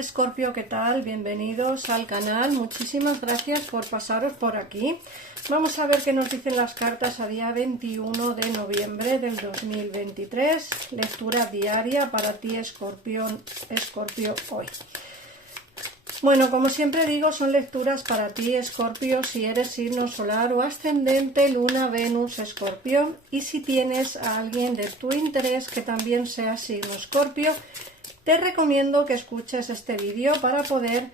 Escorpio, ¿qué tal? Bienvenidos al canal. Muchísimas gracias por pasaros por aquí. Vamos a ver qué nos dicen las cartas a día 21 de noviembre del 2023. Lectura diaria para ti, Escorpio, hoy. Bueno, como siempre digo, son lecturas para ti, Escorpio, si eres signo solar o ascendente, Luna, Venus, Escorpio. Y si tienes a alguien de tu interés que también sea signo Escorpio, te recomiendo que escuches este vídeo para poder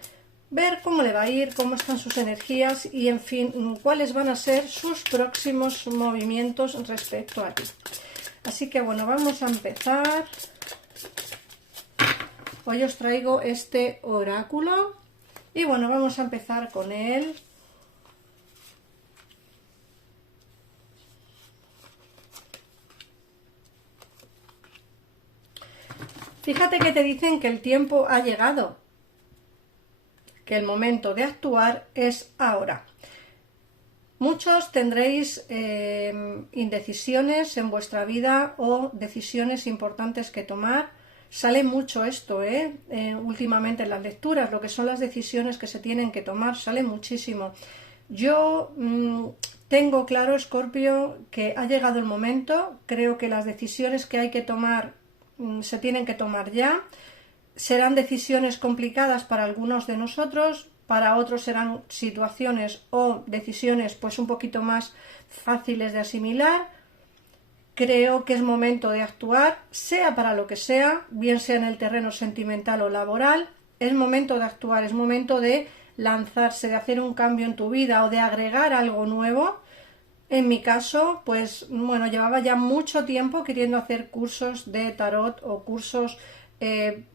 ver cómo le va a ir, cómo están sus energías y, en fin, cuáles van a ser sus próximos movimientos respecto a ti. Así que, bueno, vamos a empezar. Hoy os traigo este oráculo y, bueno, vamos a empezar con él. Fíjate que te dicen que el tiempo ha llegado, que el momento de actuar es ahora. Muchos tendréis indecisiones en vuestra vida o decisiones importantes que tomar. Sale mucho esto, últimamente en las lecturas, lo que son las decisiones que se tienen que tomar, sale muchísimo. Yo tengo claro, Escorpio, que ha llegado el momento. Creo que las decisiones que hay que tomar se tienen que tomar ya. Serán decisiones complicadas para algunos de nosotros, para otros serán situaciones o decisiones pues un poquito más fáciles de asimilar. Creo que es momento de actuar, sea para lo que sea, bien sea en el terreno sentimental o laboral. Es momento de actuar, es momento de lanzarse, de hacer un cambio en tu vida o de agregar algo nuevo. En mi caso, pues bueno, llevaba ya mucho tiempo queriendo hacer cursos de tarot o cursos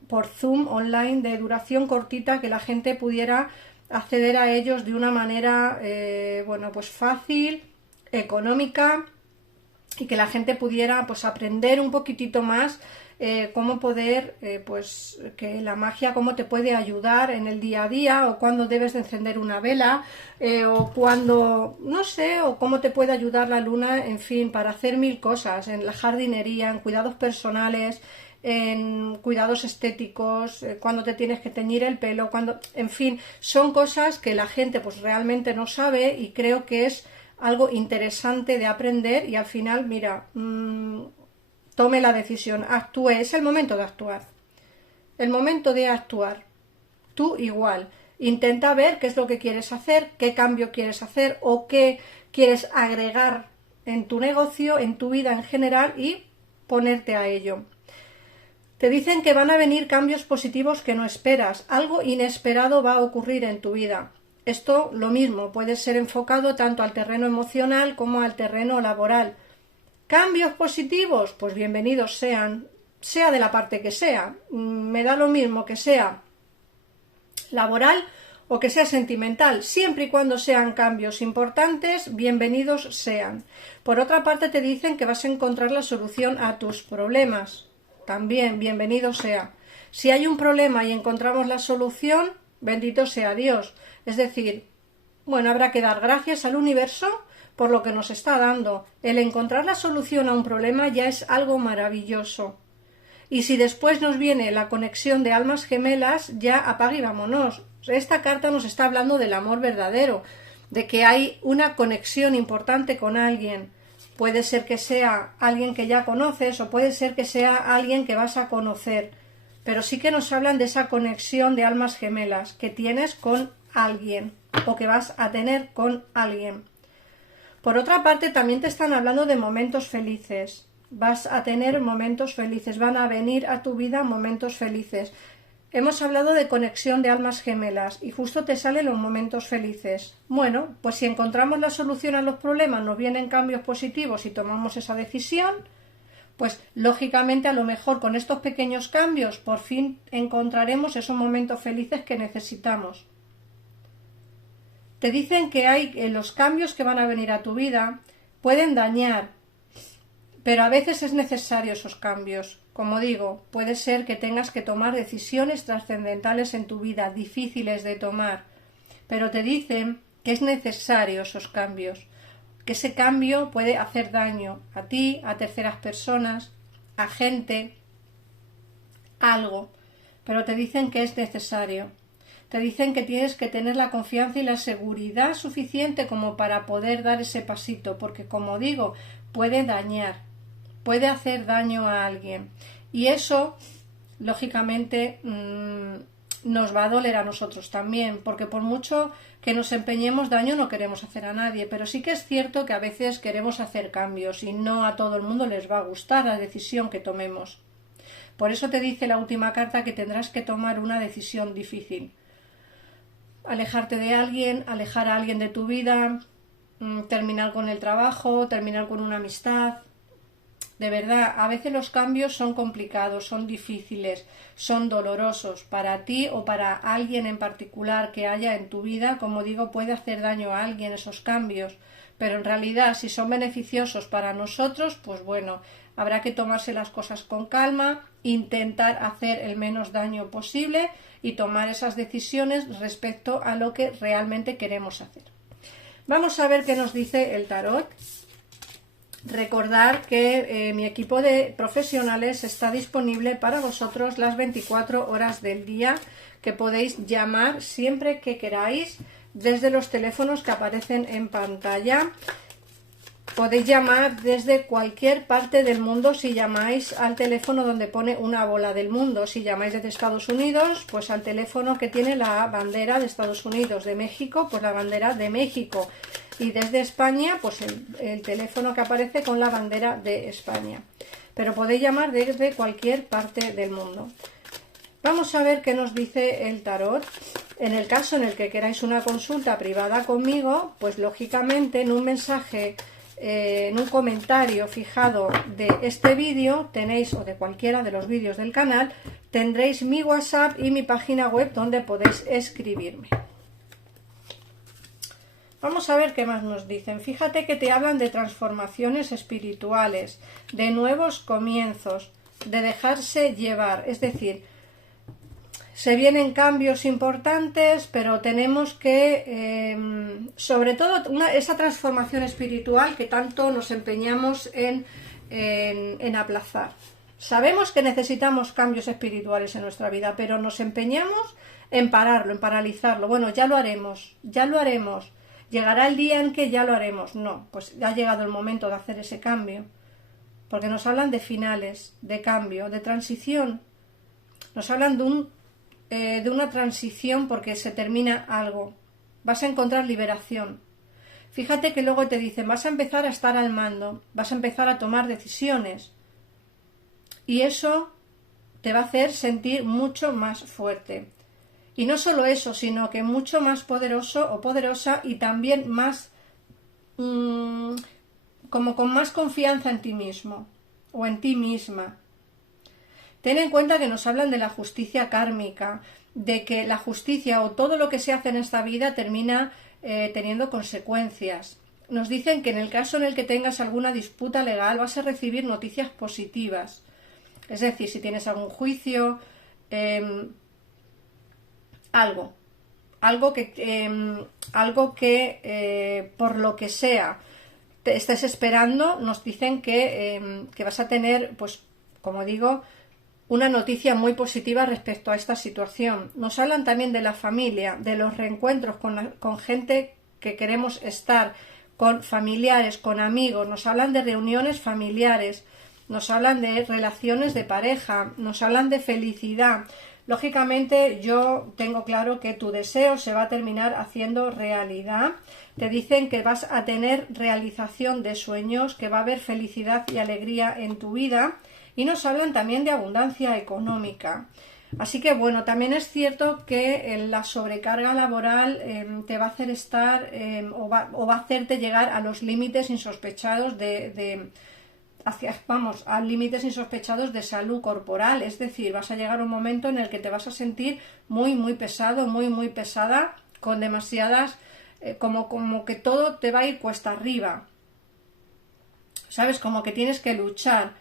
por Zoom online de duración cortita, que la gente pudiera acceder a ellos de una manera bueno, pues fácil, económica, y que la gente pudiera pues aprender un poquitito más cómo poder, pues que la magia, cómo te puede ayudar en el día a día, o cuándo debes de encender una vela, o cuando, no sé, o cómo te puede ayudar la luna, en fin, para hacer mil cosas, en la jardinería, en cuidados personales, en cuidados estéticos, cuando te tienes que teñir el pelo, cuando, en fin, son cosas que la gente pues realmente no sabe, y creo que es algo interesante de aprender. Y al final, mira, tome la decisión, actúe, es el momento de actuar, el momento de actuar. Tú igual, intenta ver qué es lo que quieres hacer, qué cambio quieres hacer o qué quieres agregar en tu negocio, en tu vida en general, y ponerte a ello. Te dicen que van a venir cambios positivos que no esperas, algo inesperado va a ocurrir en tu vida. Esto, lo mismo, puede ser enfocado tanto al terreno emocional como al terreno laboral. ¿Cambios positivos? Pues bienvenidos sean, sea de la parte que sea. Me da lo mismo que sea laboral o que sea sentimental. Siempre y cuando sean cambios importantes, bienvenidos sean. Por otra parte, te dicen que vas a encontrar la solución a tus problemas. También, bienvenido sea. Si hay un problema y encontramos la solución, bendito sea Dios. Es decir, bueno, habrá que dar gracias al universo por lo que nos está dando. El encontrar la solución a un problema ya es algo maravilloso. Y si después nos viene la conexión de almas gemelas, ya apague y vámonos. Esta carta nos está hablando del amor verdadero, de que hay una conexión importante con alguien. Puede ser que sea alguien que ya conoces o puede ser que sea alguien que vas a conocer. Pero sí que nos hablan de esa conexión de almas gemelas que tienes con alguien o que vas a tener con alguien. Por otra parte, también te están hablando de momentos felices. Vas a tener momentos felices, van a venir a tu vida momentos felices. Hemos hablado de conexión de almas gemelas y justo te salen los momentos felices. Bueno, pues si encontramos la solución a los problemas, nos vienen cambios positivos y tomamos esa decisión, pues lógicamente a lo mejor con estos pequeños cambios por fin encontraremos esos momentos felices que necesitamos. Te dicen que los cambios que van a venir a tu vida pueden dañar, pero a veces es necesario esos cambios. Como digo, puede ser que tengas que tomar decisiones trascendentales en tu vida, difíciles de tomar, pero te dicen que es necesario esos cambios, que ese cambio puede hacer daño a ti, a terceras personas, a gente, algo. pero te dicen que es necesario. Te dicen que tienes que tener la confianza y la seguridad suficiente como para poder dar ese pasito, porque como digo, puede dañar, puede hacer daño a alguien. Y eso, lógicamente, nos va a doler a nosotros también, porque por mucho que nos empeñemos, daño no queremos hacer a nadie, pero sí que es cierto que a veces queremos hacer cambios y no a todo el mundo les va a gustar la decisión que tomemos. Por eso te dice la última carta que tendrás que tomar una decisión difícil. Alejarte de alguien, alejar a alguien de tu vida, terminar con el trabajo, terminar con una amistad. De verdad, a veces los cambios son complicados, son difíciles, son dolorosos para ti o para alguien en particular que haya en tu vida. Como digo, puede hacer daño a alguien esos cambios, pero en realidad si son beneficiosos para nosotros, pues bueno, habrá que tomarse las cosas con calma, intentar hacer el menos daño posible y tomar esas decisiones respecto a lo que realmente queremos hacer. Vamos a ver qué nos dice el tarot. Recordar que mi equipo de profesionales está disponible para vosotros las 24 horas del día, que podéis llamar siempre que queráis desde los teléfonos que aparecen en pantalla. Podéis llamar desde cualquier parte del mundo si llamáis al teléfono donde pone una bola del mundo. Si llamáis desde Estados Unidos, pues al teléfono que tiene la bandera de Estados Unidos. De México, pues la bandera de México. Y desde España, pues el teléfono que aparece con la bandera de España. Pero podéis llamar desde cualquier parte del mundo. Vamos a ver qué nos dice el tarot. En el caso en el que queráis una consulta privada conmigo, pues lógicamente en un mensaje, en un comentario fijado de este vídeo tenéis, o de cualquiera de los vídeos del canal, tendréis mi WhatsApp y mi página web donde podéis escribirme. Vamos a ver qué más nos dicen. Fíjate que te hablan de transformaciones espirituales, de nuevos comienzos, de dejarse llevar. Es decir, se vienen cambios importantes, pero tenemos que, sobre todo, esa transformación espiritual que tanto nos empeñamos en aplazar. Sabemos que necesitamos cambios espirituales en nuestra vida, pero nos empeñamos en pararlo, en paralizarlo. Bueno, ya lo haremos, ya lo haremos. Llegará el día en que ya lo haremos. No, pues ya ha llegado el momento de hacer ese cambio. Porque nos hablan de finales, de cambio, de transición. Nos hablan de una transición porque se termina algo. Vas a encontrar liberación. Fíjate que luego te dicen, vas a empezar a estar al mando, vas a empezar a tomar decisiones. Y eso te va a hacer sentir mucho más fuerte. Y no solo eso, sino que mucho más poderoso o poderosa y también más, como con más confianza en ti mismo o en ti misma. Ten en cuenta que nos hablan de la justicia kármica, de que la justicia o todo lo que se hace en esta vida termina teniendo consecuencias. Nos dicen que en el caso en el que tengas alguna disputa legal vas a recibir noticias positivas. Es decir, si tienes algún juicio, algo que por lo que sea te estés esperando, nos dicen que vas a tener, pues como digo, una noticia muy positiva respecto a esta situación. Nos hablan también de la familia, de los reencuentros con gente que queremos estar, con familiares, con amigos. Nos hablan de reuniones familiares, nos hablan de relaciones de pareja, nos hablan de felicidad. Lógicamente yo tengo claro que tu deseo se va a terminar haciendo realidad. Te dicen que vas a tener realización de sueños, que va a haber felicidad y alegría en tu vida. Y nos hablan también de abundancia económica. Así que bueno, también es cierto que la sobrecarga laboral te va a hacer estar o va a hacerte llegar a los límites insospechados a límites insospechados de salud corporal. Es decir, vas a llegar a un momento en el que te vas a sentir muy muy pesado, muy muy pesada, con demasiadas, como que todo te va a ir cuesta arriba. ¿Sabes? Como que tienes que luchar.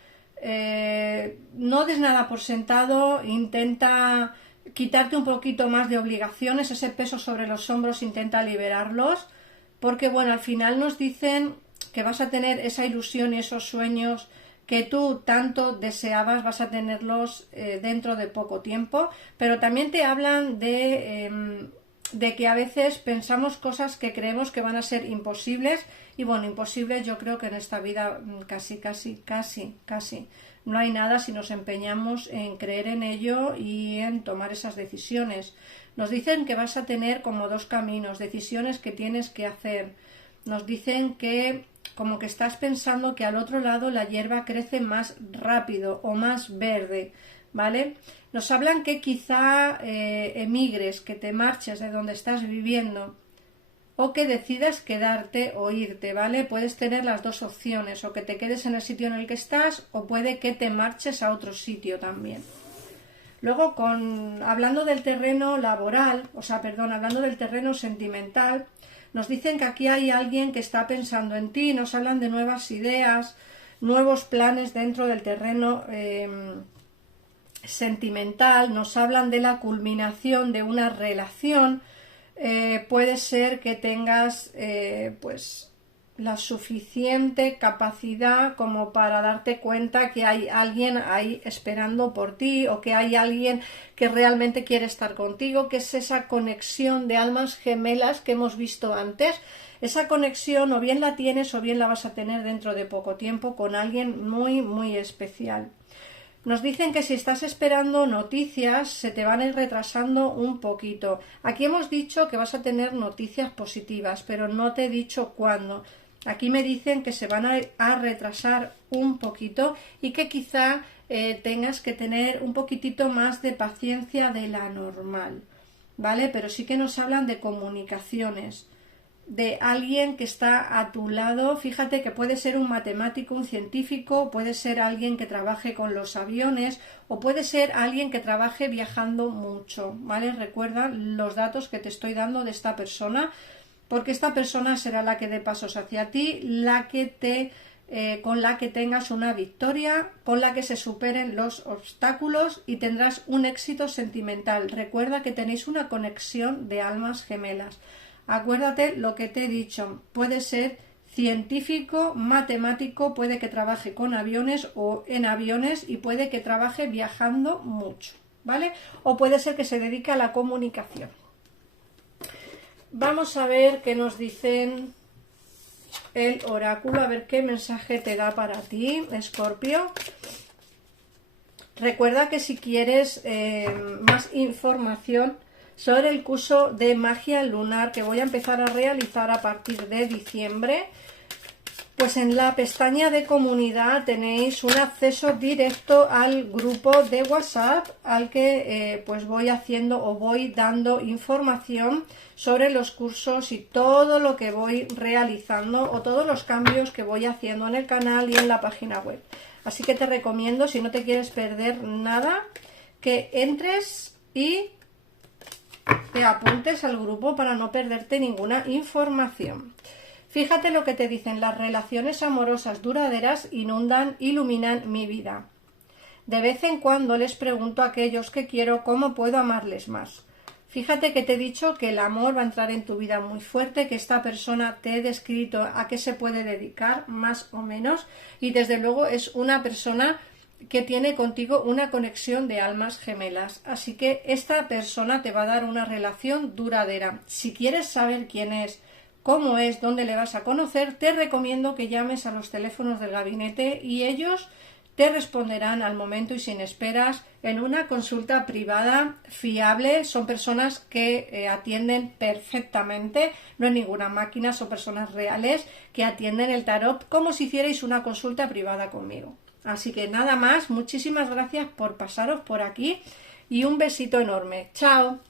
No des nada por sentado, intenta quitarte un poquito más de obligaciones, ese peso sobre los hombros, intenta liberarlos, porque bueno, al final nos dicen que vas a tener esa ilusión y esos sueños que tú tanto deseabas, vas a tenerlos dentro de poco tiempo, pero también te hablan de que a veces pensamos cosas que creemos que van a ser imposibles, y bueno, imposibles yo creo que en esta vida casi no hay nada si nos empeñamos en creer en ello y en tomar esas decisiones. Nos dicen que vas a tener como dos caminos, decisiones que tienes que hacer. Nos dicen que como que estás pensando que al otro lado la hierba crece más rápido o más verde, ¿vale? Nos hablan que quizá emigres, que te marches de donde estás viviendo, o que decidas quedarte o irte, ¿vale? Puedes tener las dos opciones, o que te quedes en el sitio en el que estás, o puede que te marches a otro sitio también. Luego, hablando del terreno laboral, hablando del terreno sentimental, nos dicen que aquí hay alguien que está pensando en ti, nos hablan de nuevas ideas, nuevos planes dentro del terreno sentimental, nos hablan de la culminación de una relación. Puede ser que tengas pues la suficiente capacidad como para darte cuenta que hay alguien ahí esperando por ti, o que hay alguien que realmente quiere estar contigo, que es esa conexión de almas gemelas que hemos visto antes. Esa conexión o bien la tienes o bien la vas a tener dentro de poco tiempo con alguien muy muy especial. Nos dicen que si estás esperando noticias se te van a ir retrasando un poquito. Aquí hemos dicho que vas a tener noticias positivas, pero no te he dicho cuándo. Aquí me dicen que se van a retrasar un poquito y que quizá tengas que tener un poquitito más de paciencia de la normal, ¿vale? Pero sí que nos hablan de comunicaciones, de alguien que está a tu lado. Fíjate que puede ser un matemático, un científico, puede ser alguien que trabaje con los aviones, o puede ser alguien que trabaje viajando mucho, ¿vale? Recuerda los datos que te estoy dando de esta persona, porque esta persona será la que dé pasos hacia ti, con la que tengas una victoria, con la que se superen los obstáculos y tendrás un éxito sentimental. Recuerda que tenéis una conexión de almas gemelas. Acuérdate lo que te he dicho, puede ser científico, matemático, puede que trabaje con aviones o en aviones, y puede que trabaje viajando mucho, ¿vale? O puede ser que se dedique a la comunicación. Vamos a ver qué nos dicen el oráculo, a ver qué mensaje te da para ti, Escorpio. Recuerda que si quieres más información sobre el curso de magia lunar que voy a empezar a realizar a partir de diciembre, pues en la pestaña de comunidad tenéis un acceso directo al grupo de WhatsApp al que pues voy haciendo o voy dando información sobre los cursos y todo lo que voy realizando o todos los cambios que voy haciendo en el canal y en la página web. Así que te recomiendo, si no te quieres perder nada, que entres y te apuntes al grupo para no perderte ninguna información. Fíjate lo que te dicen: las relaciones amorosas duraderas iluminan mi vida. De vez en cuando les pregunto a aquellos que quiero cómo puedo amarles más. Fíjate que te he dicho que el amor va a entrar en tu vida muy fuerte, que esta persona te he descrito a qué se puede dedicar más o menos, y desde luego es una persona que tiene contigo una conexión de almas gemelas. Así que esta persona te va a dar una relación duradera. Si quieres saber quién es, cómo es, dónde le vas a conocer, te recomiendo que llames a los teléfonos del gabinete y ellos te responderán al momento y sin esperas en una consulta privada fiable. Son personas que atienden perfectamente, no es ninguna máquina, son personas reales que atienden el tarot como si hicierais una consulta privada conmigo. Así que nada más, muchísimas gracias por pasaros por aquí y un besito enorme. ¡Chao!